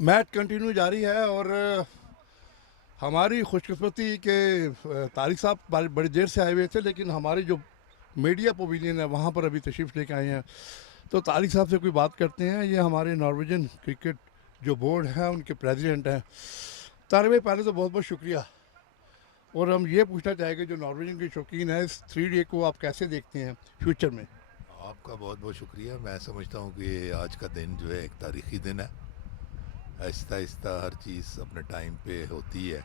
Match continue जारी है और हमारी खुशकिस्मती के तारिक साहब बड़ी देर से आए हुए थे, लेकिन हमारी जो मीडिया पवेलियन है वहाँ पर अभी तशरीफ़ लेके आए हैं। तो तारिक साहब से कोई बात करते हैं। ये हमारे नॉर्वेजन क्रिकेट जो बोर्ड है उनके प्रेसिडेंट हैं। तारिक भाई, पहले तो बहुत बहुत शुक्रिया। और हम ये पूछना चाहेंगे, जो नॉर्वेजन के शौकीन है, इस 3 डे को आप कैसे देखते हैं फ्यूचर में? आपका बहुत बहुत शुक्रिया। मैं समझता हूँ कि आज का दिन जो है एक तारीख़ी दिन है। आहिस्ता आहिस्ता हर चीज़ अपने टाइम पे होती है,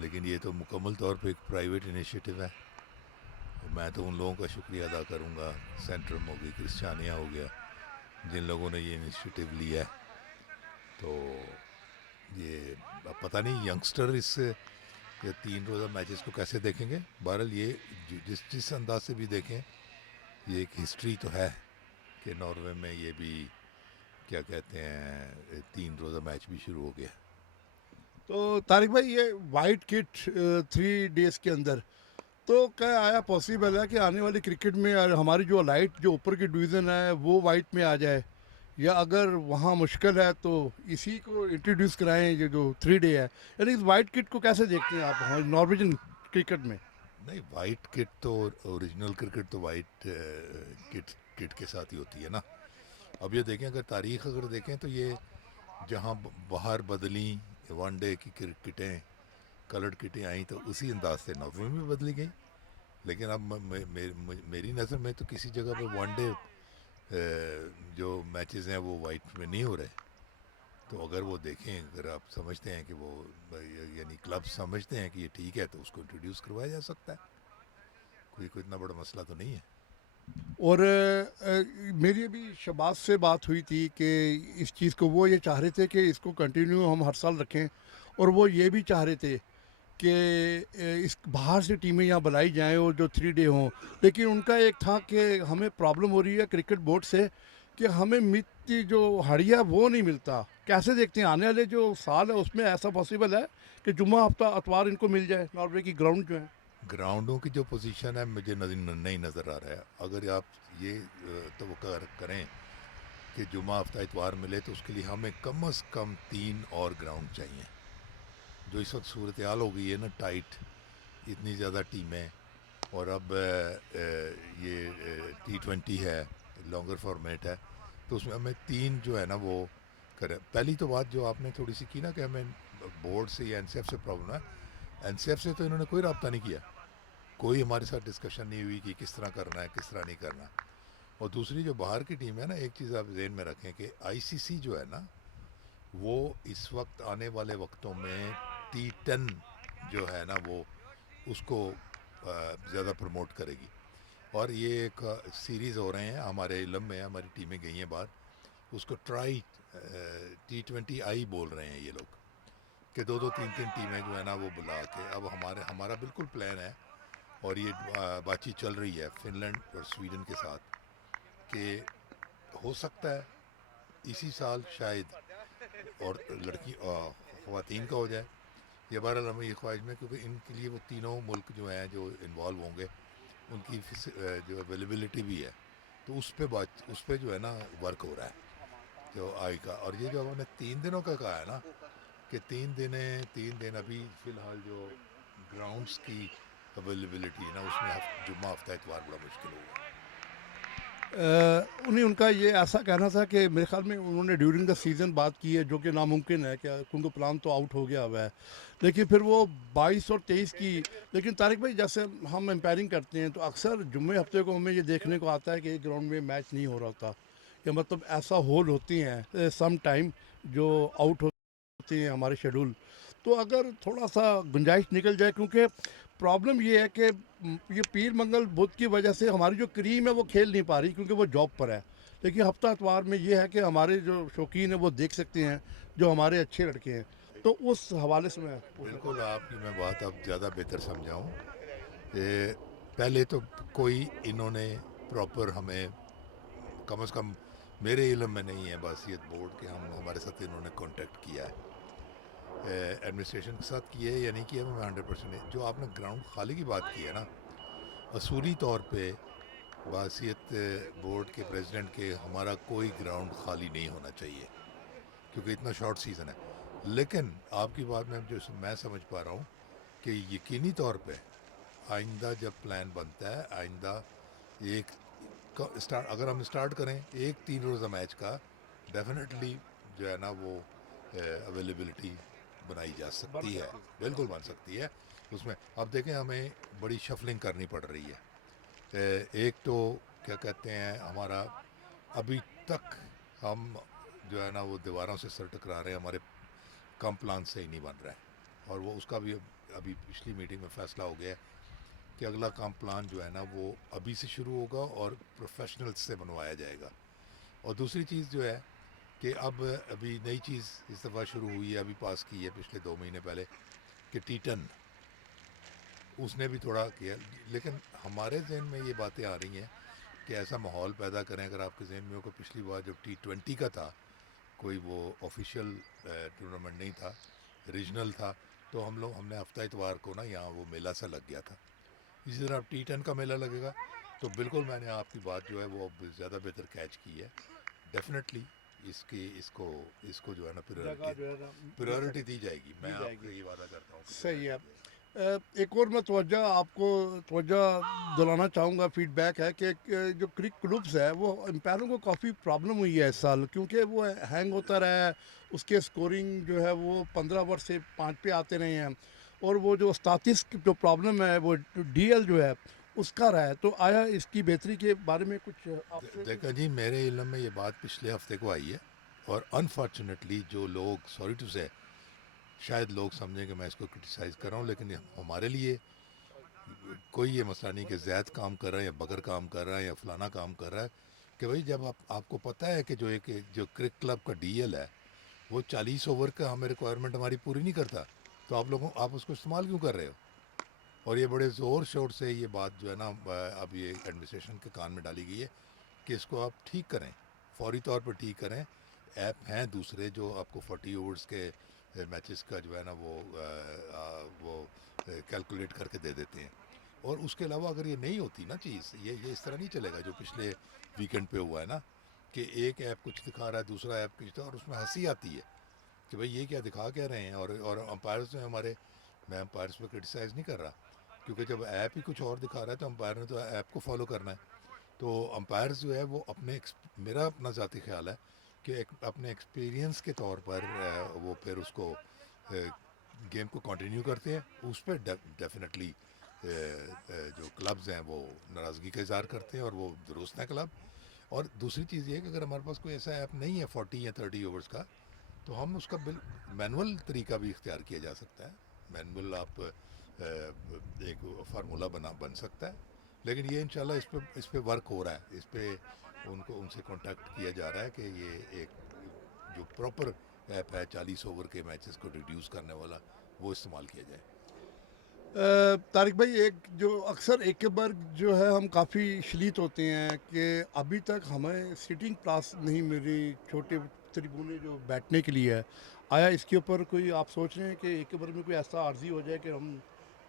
लेकिन ये तो मुकम्मल तौर पे एक प्राइवेट इनिशिएटिव है। और मैं तो उन लोगों का शुक्रिया अदा करूँगा, सेंट्रम हो गई, क्रिस्टियानिया हो गया, जिन लोगों ने ये इनिशिएटिव लिया है। तो ये अब पता नहीं यंगस्टर इस ये 3 रोज़ा मैचेस को कैसे देखेंगे। बहरहाल ये जिस जिस अंदाज से भी देखें, ये एक हिस्ट्री तो है कि नॉर्वे में ये भी क्या कहते हैं 3 रोज़ा मैच भी शुरू हो गया। तो तारिक भाई, ये वाइट किट 3 डेज के अंदर, तो क्या आया पॉसिबल है कि आने वाली क्रिकेट में हमारी जो लाइट जो ऊपर की डिवीज़न है वो वाइट में आ जाए, या अगर वहाँ मुश्किल है तो इसी को इंट्रोड्यूस कराएं, ये जो 3 डे है? यानी इस वाइट किट को कैसे देखते हैं आप हमारे नॉर्वेजन क्रिकेट में? नहीं, वाइट किट तो ओरिजिनल क्रिकेट तो वाइट किट किट के साथ ही होती है ना। अब ये देखें, अगर तारीख अगर देखें तो ये जहाँ बाहर बदली वनडे की किटें, कलर्ड किटें आई, तो उसी अंदाज से नॉर्वे में बदली गई। लेकिन अब मेरी नज़र में तो किसी जगह पे वनडे जो मैचेस हैं वो वाइट में नहीं हो रहे। तो अगर वो देखें, अगर आप समझते हैं कि वो यानी क्लब समझते हैं कि ये ठीक है, तो उसको इंट्रोड्यूस करवाया जा सकता है। कोई इतना बड़ा मसला तो नहीं है। और मेरी अभी शबाज से बात हुई थी कि इस चीज़ को वो ये चाह रहे थे कि इसको कंटिन्यू हम हर साल रखें, और वो ये भी चाह रहे थे कि इस बाहर से टीमें यहाँ बुलाई जाएं और जो 3 डे हों। लेकिन उनका एक था कि हमें प्रॉब्लम हो रही है क्रिकेट बोर्ड से कि हमें मिट्टी जो हड़िया वो नहीं मिलता। कैसे देखते हैं आने वाले जो साल है उसमें ऐसा पॉसिबल है कि जुम्मा हफ्ता अतवार इनको मिल जाए नॉर्वे की ग्राउंड जो है? ग्राउंडों की जो पोजीशन है मुझे नहीं नज़र आ रहा है। अगर आप ये तो करें कि जुमा हफ्ता इतवार मिले, तो उसके लिए हमें कम अज़ कम 3 और ग्राउंड चाहिए। जो इस वक्त सूरत हाल हो गई है ना, टाइट, इतनी ज़्यादा टीमें, और अब ये T20 है, लॉन्गर फॉर्मेट है, तो उसमें हमें 3 जो है ना वो करें। पहली तो बात जो आपने थोड़ी सी की ना कि हमें बोर्ड से या एनसीएफ से प्रॉब्लम है, एनसीएफ से तो इन्होंने कोई रब्ता नहीं किया, कोई हमारे साथ डिस्कशन नहीं हुई कि किस तरह करना है, किस तरह नहीं करना। और दूसरी जो बाहर की टीम है ना, एक चीज़ आप जहन में रखें कि आईसीसी जो है ना, वो इस वक्त आने वाले वक्तों में T10 जो है ना वो उसको ज़्यादा प्रमोट करेगी। और ये एक सीरीज़ हो रहे हैं, हमारे इलम में हमारी टीमें गई हैं बाहर, उसको ट्राई T20I बोल रहे हैं ये लोग, कि दो दो तीन तीन टीमें जो है ना वो बुला के। अब हमारा बिल्कुल प्लान है, और ये बातचीत चल रही है फिनलैंड और स्वीडन के साथ, कि हो सकता है इसी साल शायद और लड़की ख़वातीन का हो जाए। ये बहरहाल हमें ये ख्वाहिश में, क्योंकि इनके लिए वो तीनों मुल्क जो हैं जो इन्वॉल्व होंगे, उनकी जो अवेलेबिलिटी भी है, तो उस पर जो है ना वर्क हो रहा है जो आई का। और ये जो हमने 3 दिनों का कहा है ना, कि 3 दिन अभी फ़िलहाल जो ग्राउंड्स की अवेलेबिलिटी है ना, उसमें जुम्मा हफ्ता इतवार बड़ा मुश्किल होगा। उन्हें उनका ये ऐसा कहना था कि मेरे ख्याल में उन्होंने ड्यूरिंग द सीज़न बात की है, जो कि नामुमकिन है, क्या क्योंकि प्लान तो आउट हो गया हुआ है। लेकिन फिर वो 22 और 23 की। लेकिन तारिक भाई, जैसे हम एम्पायरिंग करते हैं तो अक्सर जुम्मे हफ्ते को हमें ये देखने को आता है कि एक ग्राउंड में मैच नहीं हो रहा होता, या मतलब ऐसा होल होती हैं सम टाइम जो आउट होती हैं हमारे शेड्यूल। तो अगर थोड़ा सा गुंजाइश निकल जाए, क्योंकि प्रॉब्लम ये है कि ये पीर मंगल बुध की वजह से हमारी जो क्रीम है वो खेल नहीं पा रही, क्योंकि वो जॉब पर है। लेकिन हफ्ता इतवार में ये है कि हमारे जो शौकीन हैं वो देख सकते हैं, जो हमारे अच्छे लड़के हैं। तो उस हवाले से मैं पूछना बिल्कुल, चाहता आपकी मैं बात अब ज़्यादा बेहतर समझाऊँ। पहले तो कोई इन्होंने प्रॉपर हमें, कम अज़ कम मेरे इल्म में नहीं है बासियत बोर्ड के, हम हमारे साथ इन्होंने कांटेक्ट किया है, एडमिनिस्ट्रेशन के साथ किया है या नहीं किया, मैं 100% जो आपने ग्राउंड खाली की बात की है ना, असूली तौर पे बासियत बोर्ड के प्रेसिडेंट के, हमारा कोई ग्राउंड खाली नहीं होना चाहिए। क्योंकि इतना शॉर्ट सीज़न है। लेकिन आपकी बात में जो मैं समझ पा रहा हूँ कि यकीनी तौर पे आइंदा जब प्लान बनता है, आइंदा एक स्टार्ट अगर हम स्टार्ट करें एक 3 रोज़ा मैच का, डेफिनेटली जो है ना वो अवेलेबिलिटी बनाई जा बन सकती है, सकती है। बिल्कुल बन सकती है। उसमें अब देखें हमें बड़ी शफलिंग करनी पड़ रही है। एक तो क्या कहते हैं, हमारा अभी तक हम जो है ना वो दीवारों से सर टकरा रहे हैं, हमारे कम प्लान से ही नहीं बन रहा है। और वो उसका भी अभी पिछली मीटिंग में फैसला हो गया है कि अगला काम प्लान जो है ना वो अभी से शुरू होगा और प्रोफेशनल्स से बनवाया जाएगा। और दूसरी चीज़ जो है कि अब अभी नई चीज़ इस दफ़ा शुरू हुई है, अभी पास की है पिछले 2 महीने पहले, कि टीटन उसने भी थोड़ा किया। लेकिन हमारे जहन में ये बातें आ रही हैं कि ऐसा माहौल पैदा करें, अगर आपके जहन में हो कि पिछली बार जब T20 का था, कोई वो ऑफिशियल टूर्नामेंट नहीं था, रीजनल था, तो हमने हफ्ता इतवार को ना यहाँ वो मेला सा लग गया था। इसी तरह अब T10 का मेला लगेगा। तो बिल्कुल मैंने आपकी बात जो है वो अब ज़्यादा बेहतर कैच की है। डेफिनेटली इसको इसको जो है ना जगह जो है ना प्रायोरिटी दी जाएगी। मैं दी आपको जाएगी। ये वादा करता हूँ कि सही है। प्रायोरिटी दी जाएगी। एक और मैं तवज्जो दिलाना चाहूँगा, फीडबैक है कि जो क्रिक क्लब्स है वो एम्पायरों को काफ़ी प्रॉब्लम हुई है इस साल, क्योंकि वो हैंग होता रहा है, उसके स्कोरिंग जो है वो 15 ओवर से 5 पे आते रहे हैं, और वो जो स्टाटिस जो प्रॉब्लम है वो डीएल जो है उसका रहा है। तो आया इसकी बेहतरी के बारे में कुछ आपसे देखा जी, मेरे इल्म में ये बात पिछले हफ्ते को आई है। और अनफॉर्चुनेटली जो लोग, सॉरी टू से, शायद लोग समझें कि मैं इसको क्रिटिसाइज़ कर रहा हूँ, लेकिन हमारे लिए कोई ये मसला नहीं कि ज़ैद काम कर रहा है या बकर काम कर रहा है या फलाना काम कर रहा है। कि भाई जब आपको पता है कि जो क्रिक क्लब का डीएल है वो 40 ओवर का हमें रिक्वायरमेंट हमारी पूरी नहीं करता, तो आप उसको इस्तेमाल क्यों कर रहे हो? और ये बड़े ज़ोर शोर से ये बात जो है ना अब ये एडमिनिस्ट्रेशन के कान में डाली गई है कि इसको आप ठीक करें, फौरी तौर पर ठीक करें। ऐप हैं दूसरे जो आपको 40 ओवर्स के मैचेस का जो है ना वो कैलकुलेट करके दे देते हैं। और उसके अलावा अगर ये नहीं होती ना चीज़, ये इस तरह नहीं चलेगा जो पिछले वीकेंड पे हुआ है ना, कि एक ऐप कुछ दिखा रहा है, दूसरा ऐप कुछ, और उसमें हंसी आती है कि भाई ये क्या दिखा क्या रहे हैं। और अंपायर्स में हमारे, मैं अंपायर्स पे क्रिटिसाइज़ नहीं कर रहा, क्योंकि जब ऐप ही कुछ और दिखा रहा है तो अंपायर ने तो ऐप को फॉलो करना है। तो अंपायर्स जो है वो मेरा अपना ज़ाती ख्याल है कि अपने एक्सपीरियंस के तौर पर वो फिर उसको गेम को कंटिन्यू करते हैं। उस पर डेफिनेटली जो क्लब्स हैं वो नाराज़गी का इज़हार करते हैं, और वो दुरुस्त है क्लब। और दूसरी चीज़ ये है कि अगर हमारे पास कोई ऐसा ऐप नहीं है 40 या 30 ओवर्स का, तो हम उसका मैनुअल तरीका भी इख्तियार किया जा सकता है। मैनुअल आप एक फार्मूला बन सकता है। लेकिन ये इंशाल्लाह इस पे वर्क हो रहा है, इस पे उनसे कांटेक्ट किया जा रहा है कि ये एक जो प्रॉपर ऐप है 40 ओवर के मैचेस को रिड्यूस करने वाला, वो इस्तेमाल किया जाए। तारिक भाई, एक जो अक्सर एकबर्ग जो है हम काफ़ी शलीत होते हैं कि अभी तक हमें सिटिंग क्लास नहीं मिल रही, छोटे त्रिबुने जो बैठने के लिए है। आया इसके ऊपर कोई आप सोच रहे हैं कि एकबर्ग में कोई ऐसा आर्जी हो जाए कि हम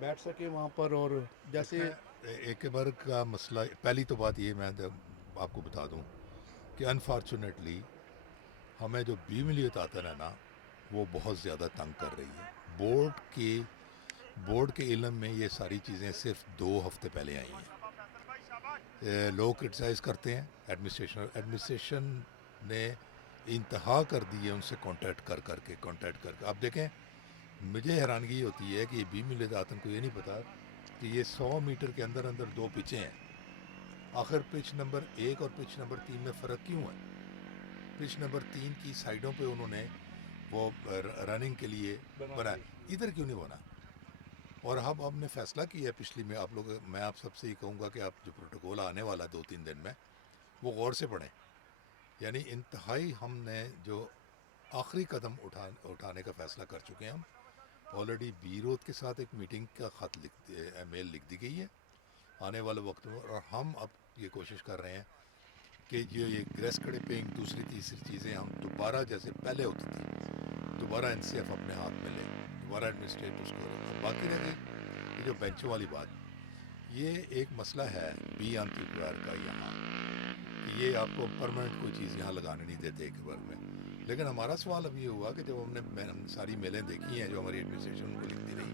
बैठ सकें वहाँ पर? और जैसे एक बार का मसला, पहली तो बात ये मैं आपको बता दूं कि अनफॉर्चुनेटली हमें जो बीमिलियत आता है ना, वो बहुत ज़्यादा तंग कर रही है। बोर्ड के इल्म में ये सारी चीज़ें सिर्फ 2 हफ्ते पहले आई हैं। लोग क्रिटिसाइज़ करते हैं एडमिनिस्ट्रेशन ने इंतहा कर दी है उनसे कांटेक्ट करके। अब देखें, मुझे हैरानगी होती है कि बी मिलदातन को ये नहीं पता कि ये 100 मीटर के अंदर अंदर 2 पिचें हैं। आखिर पिच नंबर 1 और पिच नंबर 3 में फ़र्क क्यों है? पिच नंबर 3 की साइडों पे उन्होंने वो रनिंग के लिए बनाया, इधर क्यों नहीं बना? और अब हमने फैसला किया पिछली में, मैं आप सबसे ये कहूँगा कि आप जो प्रोटोकॉल आने वाला 2-3 दिन में वो गौर से पढ़ें। यानी इंतहाई हमने जो आखिरी कदम उठाने का फ़ैसला कर चुके हैं। हम ऑलरेडी बीरोद के साथ एक मीटिंग का मेल लिख दी गई है आने वाले वक्त में। और हम अब ये कोशिश कर रहे हैं कि जो ये ग्रेस क्लिपिंग, दूसरी तीसरी चीज़ें हम दोबारा, जैसे पहले होती थी, दोबारा NCF अपने हाथ में ले, दोबारा एडमिनिस्ट्रेट उसको रहे। बाकी रह गई ये जो बेंचों वाली बात, ये एक मसला है बी एंटरप्रेन्योर का यहाँ, कि ये आपको परमानेंट कोई चीज़ यहाँ लगाने नहीं देते एक बार में। लेकिन हमारा सवाल अब ये हुआ कि जब हमने सारी मेलें देखी हैं जो हमारी एडमिनिस्ट्रेशन उनको लिखती रही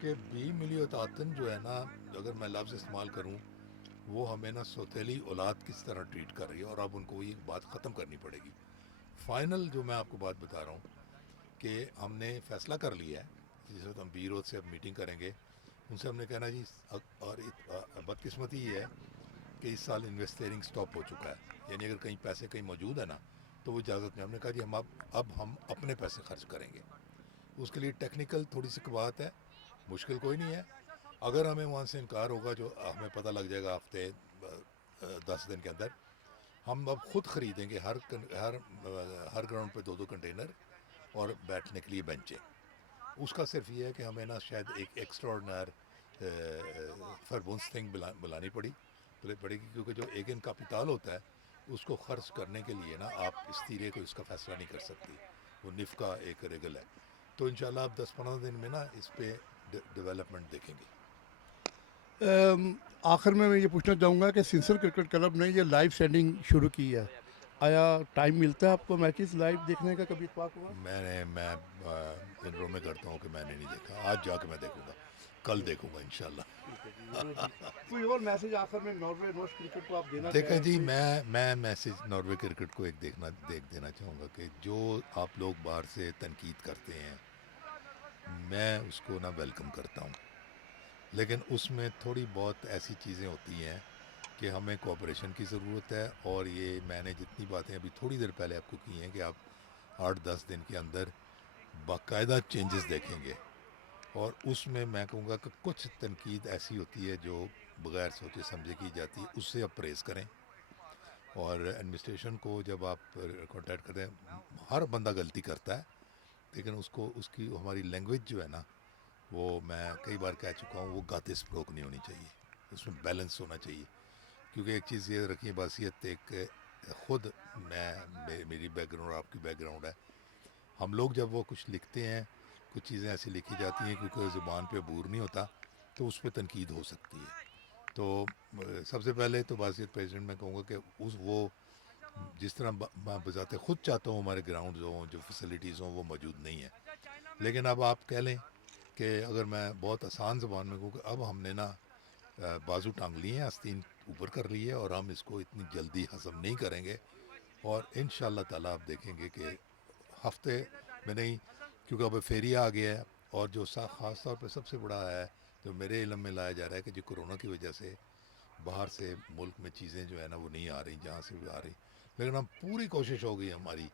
कि बी मिलियतातन जो है ना, अगर मैं लफ्ज़ इस्तेमाल करूँ, वो हमें ना सौतेली औलाद किस तरह ट्रीट कर रही है, और अब उनको ये बात ख़त्म करनी पड़ेगी। फाइनल जो मैं आपको बात बता रहा हूँ कि हमने फ़ैसला कर लिया है, जिस वक्त हम बी रोड से अब मीटिंग करेंगे, उनसे हमने कहना जी, और बदकिस्मती ये है कि इस साल इन्वेस्टिंग स्टॉप हो चुका है, यानी अगर कहीं पैसे कहीं मौजूद है ना तो वो इजाज़त नहीं। हमने कहा जी हम अब हम अपने पैसे खर्च करेंगे। उसके लिए टेक्निकल थोड़ी सी बात है, मुश्किल कोई नहीं है। अगर हमें वहाँ से इनकार होगा, जो हमें पता लग जाएगा हफ्ते 10 दिन के अंदर, हम अब खुद ख़रीदेंगे हर ग्राउंड पे 2-2 कंटेनर और बैठने के लिए बेंचें। उसका सिर्फ ये है कि हमें ना शायद एक एक्स्ट्राऑर्डिनरी फरबुंस थिंग बुलानी पड़ेगी, क्योंकि जो एक इन कैपिटल होता है उसको खर्च करने के लिए ना आप इस तीरे को इसका फ़ैसला नहीं कर सकती, वो निफ़ का एक रेगल है। तो इंशाल्लाह आप 10-15 दिन में ना इस पे डेवलपमेंट देखेंगे। आखिर में मैं ये पूछना चाहूँगा कि सिंसर क्रिकेट क्लब ने ये लाइव सेंडिंग शुरू की है, आया टाइम मिलता है आपको मैचेस लाइव देखने का, कभी इत्तेफाक हुआ? मैं इन में करता हूँ कि मैंने नहीं देखा, आज जाके मैं देखूँगा, कल देखूँगा इंशाल्लाह। कोई और मैसेज आखिर में नॉर्वे रोज क्रिकेट को आप देना देखें चाहें? जी, मैं मैसेज नॉर्वे क्रिकेट को देख देना चाहूँगा कि जो आप लोग बाहर से तनकीद करते हैं, मैं उसको ना वेलकम करता हूँ, लेकिन उसमें थोड़ी बहुत ऐसी चीज़ें होती हैं कि हमें कोऑपरेशन की ज़रूरत है। और ये मैंने जितनी बातें अभी थोड़ी देर पहले आपको की हैं कि आप 8-10 दिन के अंदर बाकायदा चेंजेस देखेंगे, और उसमें मैं कहूँगा कि कुछ तनकीद ऐसी होती है जो बग़ैर सोचे समझे की जाती है, उससे आप परहेज़ करें। और एडमिनिस्ट्रेशन को जब आप कांटेक्ट करते हैं, हर बंदा गलती करता है, लेकिन उसको उसकी हमारी लैंग्वेज जो है ना, वो मैं कई बार कह चुका हूँ, वो गाते स्प्रोक नहीं होनी चाहिए, उसमें बैलेंस होना चाहिए। क्योंकि एक चीज़ ये रखिए, बासियत एक ख़ुद मेरी बैकग्राउंड और आपकी बैकग्राउंड है, हम लोग जब वो कुछ लिखते हैं, कुछ चीज़ें ऐसी लिखी जाती हैं क्योंकि ज़ुबान पे अबूर नहीं होता, तो उस पर तनकीद हो सकती है। तो सबसे पहले तो बासियत प्रेसिडेंट मैं कहूँगा कि वो जिस तरह मैं बजाते खुद चाहता हूँ हमारे ग्राउंड हों, जो फैसिलिटीज़ हों, वो मौजूद नहीं है। लेकिन अब आप कह लें कि अगर मैं बहुत आसान ज़बान में कहूँ कि अब हमने ना बाजू टांग लिए हैं, आस्तीन ऊपर कर ली है, और हम इसको इतनी जल्दी हज़म नहीं करेंगे। और इंशाअल्लाह ताला आप देखेंगे कि हफ्ते में नहीं, क्योंकि अब फेरिया आ गया है, और जो ख़ास तौर पे सबसे बड़ा है जो मेरे इल्म में लाया जा रहा है कि जो कोरोना की वजह से बाहर से मुल्क में चीज़ें जो है ना वो नहीं आ रही, जहाँ से भी आ रही, लेकिन हम पूरी कोशिश हो गई हमारी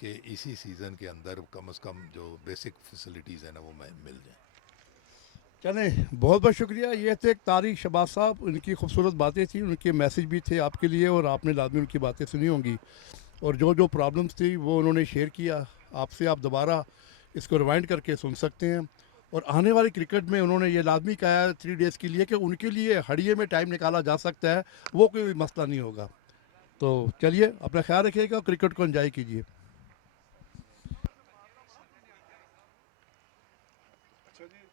कि इसी सीज़न के अंदर कम से कम जो बेसिक फैसिलिटीज़ हैं ना वो मिल जाए। चलें, बहुत बहुत शुक्रिया। ये थे एक तारिक शहबाज साहब, उनकी खूबसूरत बातें थी, उनके मैसेज भी थे आपके लिए, और आपने लाजमी उनकी बातें सुनी होंगी, और जो जो प्रॉब्लम्स थी वो उन्होंने शेयर किया आपसे। आप दोबारा इसको रिवाइंड करके सुन सकते हैं। और आने वाली क्रिकेट में उन्होंने ये लाजमी कहा है 3 डेज़ के लिए कि उनके लिए हड़िये में टाइम निकाला जा सकता है, वो कोई मसला नहीं होगा। तो चलिए, अपना ख्याल रखिएगा, क्रिकेट को एंजॉय कीजिए।